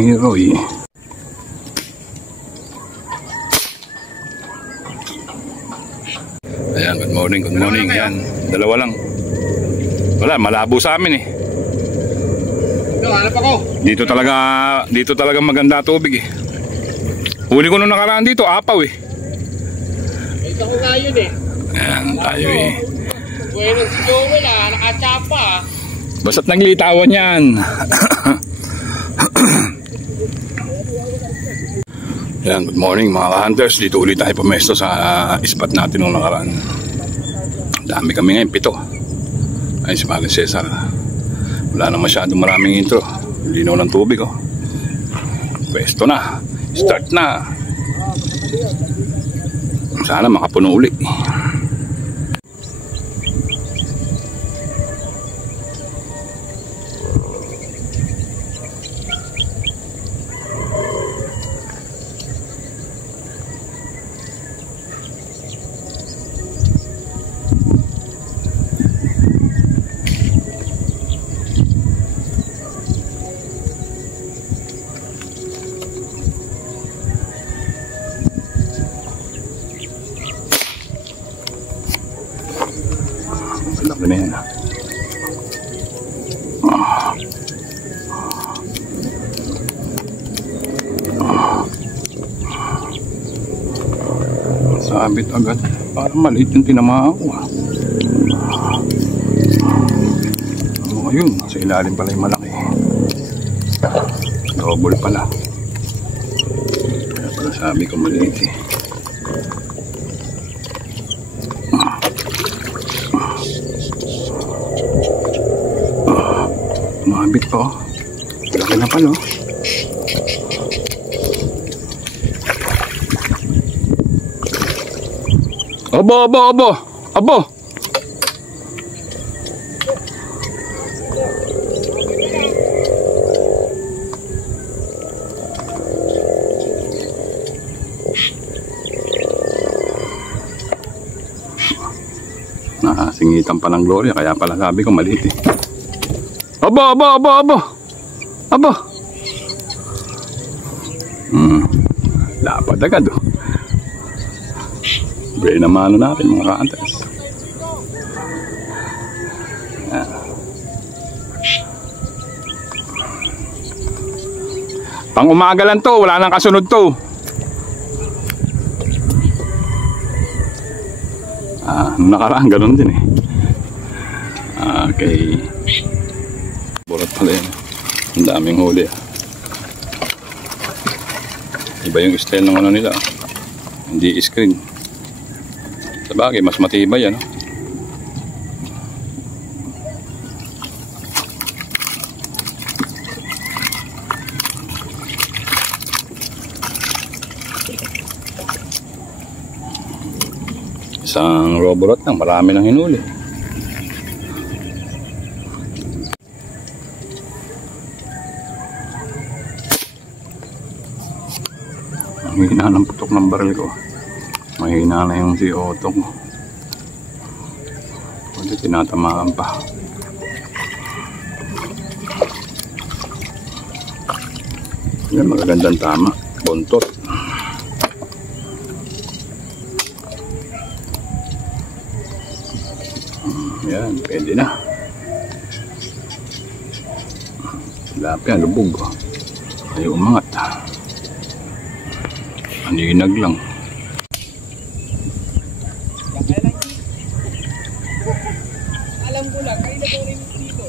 Miroy. Ayan, good morning, good morning. Ayan, dalawa lang. Wala, malabo sa amin eh. Hanap ako. Dito talaga maganda tubig eh. Huli ko nung nakaraan dito, apaw eh. Ito ko nga yun eh. Ayan, tayo eh. Bueno, si Joel nakachapa. Basta't naglilitawan yan. Ayan, good morning mga ka-hunters. Dito ulit tayo pumesto sa spot natin nung nakaraan. Dami kami ngayon, 7. Ay, si Maring Cesar. Wala na masyadong maraming intro. Linaw ng tubig oh. Pwesto na. Start na. Sana makapuno uli. Laki na yan. Sabit agad. Parang maliit yung tinamaan ko. Ayun, sa ilalim pala yung malaki. Double pala. Kaya pala sabi ko maliit eh. Mabit pa oh. Laki na pala oh. Abo. Nakasingitan pa ng Gloria, kaya pala sabi ko maliit eh. Abo. Lapad agad oh. Brain na mano natin mga ka-hunters. Pang umaga lang to, wala nang kasunod to. Nung nakaraan ganun din eh. Okay. Burat pala yun. Ang daming huli. Iba yung style ng ano nila. Hindi screen. Sabagay, mas matibay yan. Isang robot lang, marami nang hinuli. Mahina ng putok ng baril ko. Mahina na yung si Otong. Pwede tinatamaan pa. Yan, magagandang tama. Buntot. Yan, pwede na. Tilapia, lubog. Ayaw umangat. Aninag lang. Alam ko lang, kayo na po rin dito.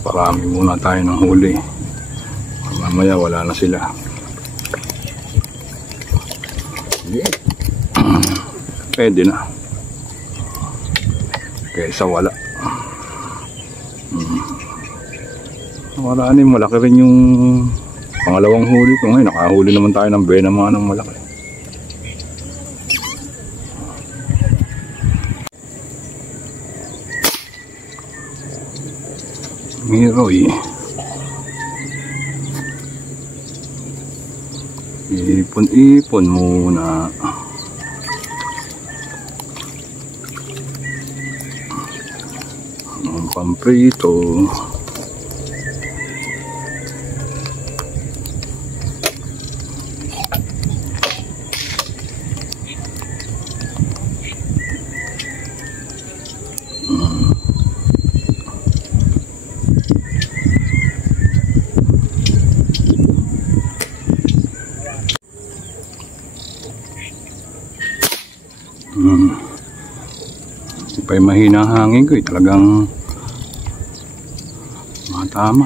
Parami muna tayo ng huli. Mamaya wala na sila. Pwede na. Kaysa wala. Marami, malaki rin yung pangalawang huli ko. Ngayon nakahuli naman tayo ng benaman ng malaki. Miroy. ipon-ipon muna. Ang pamprito. Pa yung mahina hangin ko talagang matama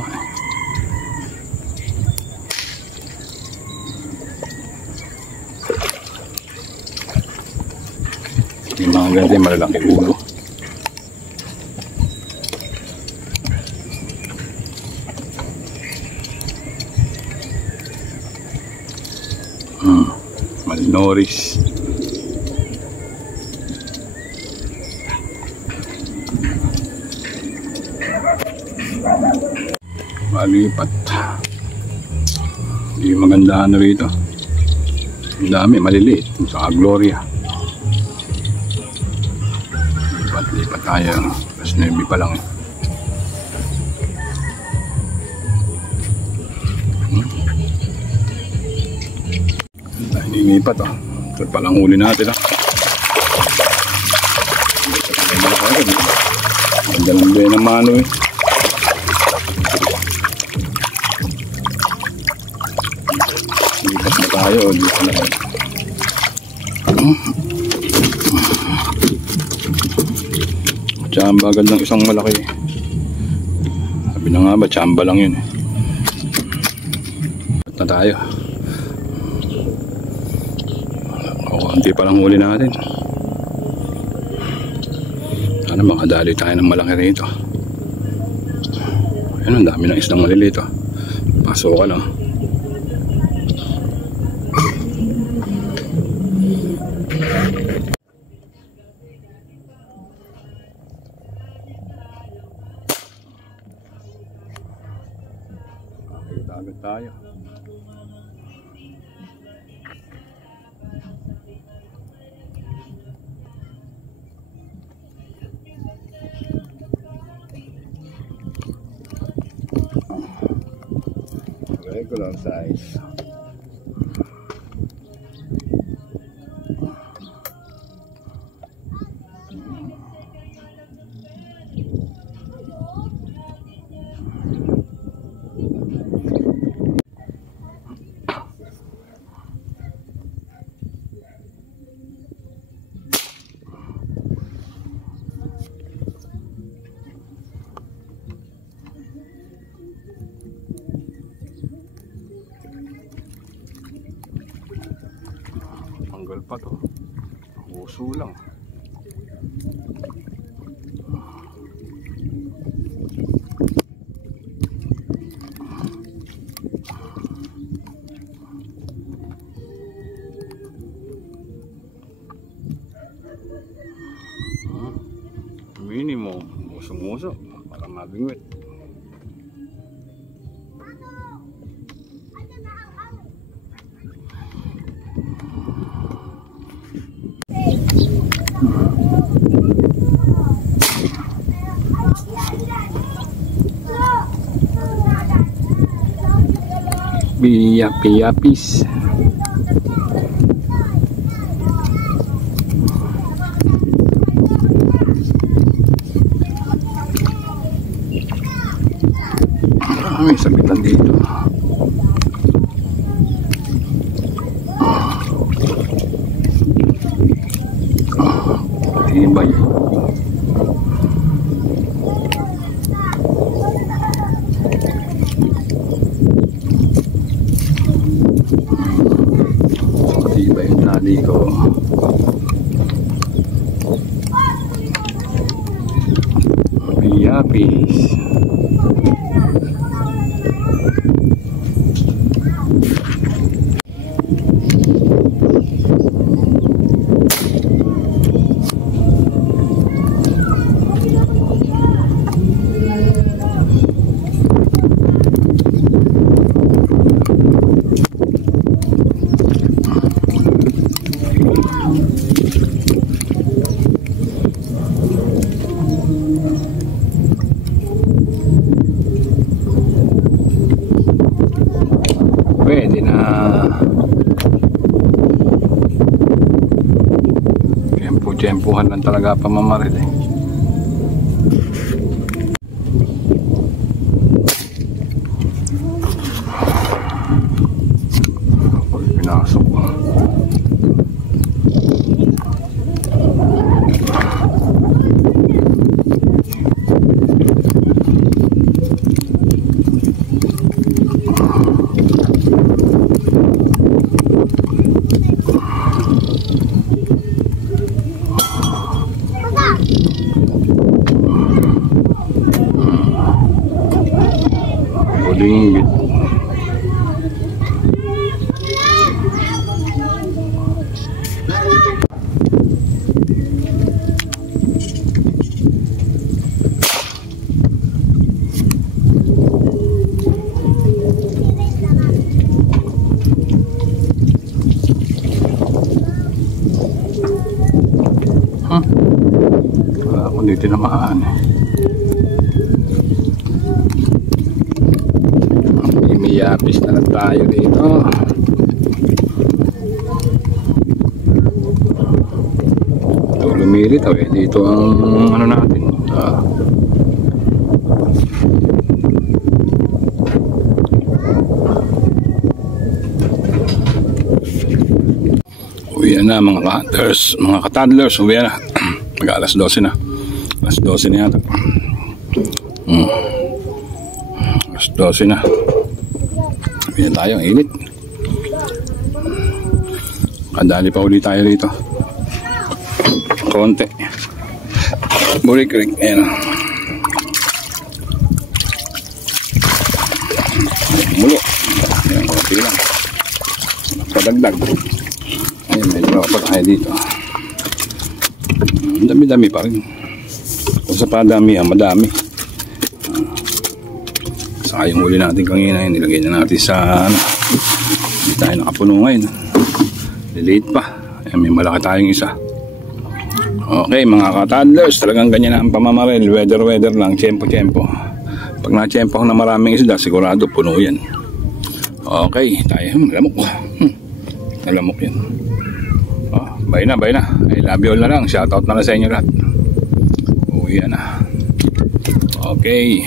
yung mga ganito yung malalaki ulo. Malinoris. Malipat. Hindi maganda ano rito. Ang dami, maliliit. Sa Gloria. Lipat tayo. Tapos nebi pa lang. Lilipat oh. Ito palang huli natin ah. Ganda ng buhay ng mano eh. Lipat na tayo. Dito na tayo. Tsamba agad ng isang malaki. Sabi na nga ba, tsamba lang yun eh. Lipat na tayo. Kaunti pa lang huli natin. Sana makadali tayo ng malaki rito. Ayun, ang dami ng islang malilito. Pasokan oh. Agad tayo. Regular size. Tanggal pa to. Uso lang. Minimum. Usong-uso. Para mabingwit. Yapis. May sabitan dito. Tibay. Tibay yung tali ko. Yapis. tiyempuhan lang talaga pamamaril eh. Pinasok ko. Linggit. Wala akong dito namaan eh. Miyapis na lang tayo dito. Ito lumilit eh. Dito ang ano natin. Uwi na mga ka-hunters, mga ka-toddlers. Uwi na. Mag alas 12 na. Alas 12 na yata. Alas 12 na. Yan tayo, ang init. Kadali pa ulit tayo rito. Konti. Burik-rik. Ayan o. Mulo. Ayan, konti lang. Padagdag. Ayan, medyo pa tayo dito. Dami-dami pa rin. Kung sa padami, madami. Saka yung huli natin kanina, nilagay na natin sa ano. Hindi tayo nakapuno ngayon. Lilate pa. Ayan, may malaki tayong isa. Okay mga ka-toddlers, talagang ganyan ang pamamaril. Weather lang, tiyempo. Pag na-tiyempo ako na maraming isda, sigurado puno yan. Okay, tayo. Lamok. Nalamok yan. Bye na. I love you all na lang. Shoutout na lang sa inyo lahat. Uwi na. Okay.